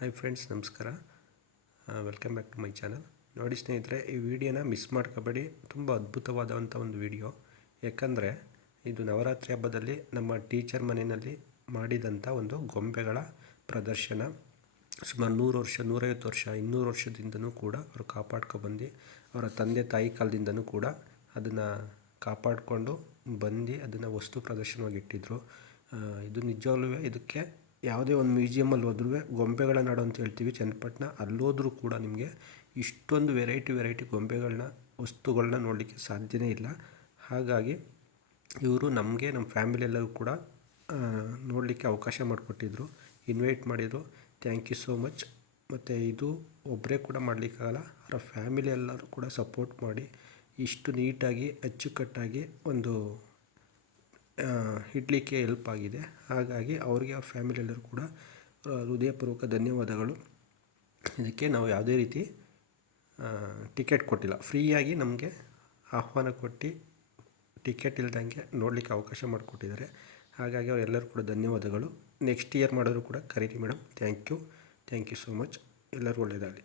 Hi friends, ನಮಸ್ಕಾರ. Welcome back to my channel. ನೋಡಿ ಸ್ನೇಹಿತರೆ, ಈ ವಿಡಿಯೋನ ಮಿಸ್ ಮಾಡ್ಕೋಬೇಡಿ. ತುಂಬ ಅದ್ಭುತವಾದಂಥ ಒಂದು ವಿಡಿಯೋ. ಯಾಕಂದರೆ ಇದು ನವರಾತ್ರಿ ಹಬ್ಬದಲ್ಲಿ ನಮ್ಮ ಟೀಚರ್ ಮನೆಯಲ್ಲಿ ಮಾಡಿದಂಥ ಒಂದು ಗೊಂಬೆಗಳ ಪ್ರದರ್ಶನ. ಸುಮಾರು 100 ವರ್ಷ, 150 ವರ್ಷ, 200 ವರ್ಷದಿಂದನೂ ಕೂಡ ಅವರು ಕಾಪಾಡ್ಕೊಬಂದು, ಅವರ ತಂದೆ ತಾಯಿ ಕಾಲದಿಂದನೂ ಕೂಡ ಅದನ್ನು ಕಾಪಾಡಿಕೊಂಡು ಬಂದು ಅದನ್ನು ವಸ್ತು ಪ್ರದರ್ಶನವಾಗಿ ಇಟ್ಟಿದ್ದರು. ಇದು ನಿಜವಾಗ್ಲೂ ಇದಕ್ಕೆ ಯಾವುದೇ ಒಂದು ಮ್ಯೂಸಿಯಮಲ್ಲಿ ಹೋದ್ರೂ ಗೊಂಬೆಗಳ ನಾಡು ಅಂತ ಹೇಳ್ತೀವಿ ಚನ್ನಪಟ್ಟಣ. ಅಲ್ಲೋದ್ರೂ ಕೂಡ ನಿಮಗೆ ಇಷ್ಟೊಂದು ವೆರೈಟಿ ಗೊಂಬೆಗಳನ್ನ, ವಸ್ತುಗಳನ್ನ ನೋಡಲಿಕ್ಕೆ ಸಾಧ್ಯನೇ ಇಲ್ಲ. ಹಾಗಾಗಿ ಇವರು ನಮಗೆ, ನಮ್ಮ ಫ್ಯಾಮಿಲಿ ಎಲ್ಲರೂ ಕೂಡ ನೋಡಲಿಕ್ಕೆ ಅವಕಾಶ ಮಾಡಿಕೊಟ್ಟಿದ್ರು, ಇನ್ವೈಟ್ ಮಾಡಿದರು. Thank you so much. ಮತ್ತು ಇದು ಒಬ್ಬರೇ ಕೂಡ ಮಾಡಲಿಕ್ಕಾಗಲ್ಲ, ಅವರ ಫ್ಯಾಮಿಲಿ ಎಲ್ಲರೂ ಕೂಡ ಸಪೋರ್ಟ್ ಮಾಡಿ ಇಷ್ಟು ನೀಟಾಗಿ ಅಚ್ಚುಕಟ್ಟಾಗಿ ಒಂದು ಇಡಲಿಕ್ಕೆ ಹೆಲ್ಪ್ ಆಗಿದೆ. ಹಾಗಾಗಿ ಅವರಿಗೆ, ಆ ಫ್ಯಾಮಿಲಿ ಎಲ್ಲರೂ ಕೂಡ ಹೃದಯಪೂರ್ವಕ ಧನ್ಯವಾದಗಳು. ಇದಕ್ಕೆ ನಾವು ಯಾವುದೇ ರೀತಿ ಟಿಕೆಟ್ ಕೊಟ್ಟಿಲ್ಲ, ಫ್ರೀಯಾಗಿ ನಮಗೆ ಆಹ್ವಾನ ಕೊಟ್ಟು ಟಿಕೆಟ್ ಇಲ್ದಂಗೆ ನೋಡಲಿಕ್ಕೆ ಅವಕಾಶ ಮಾಡಿಕೊಟ್ಟಿದ್ದಾರೆ. ಹಾಗಾಗಿ ಅವರೆಲ್ಲರೂ ಕೂಡ ಧನ್ಯವಾದಗಳು. ನೆಕ್ಸ್ಟ್ ಇಯರ್ ಮಾಡಿದ್ರು ಕೂಡ ಕರೀರಿ madam. Thank you so much. ಎಲ್ಲರೂ ಒಳ್ಳೆಯದಾಗಲಿ.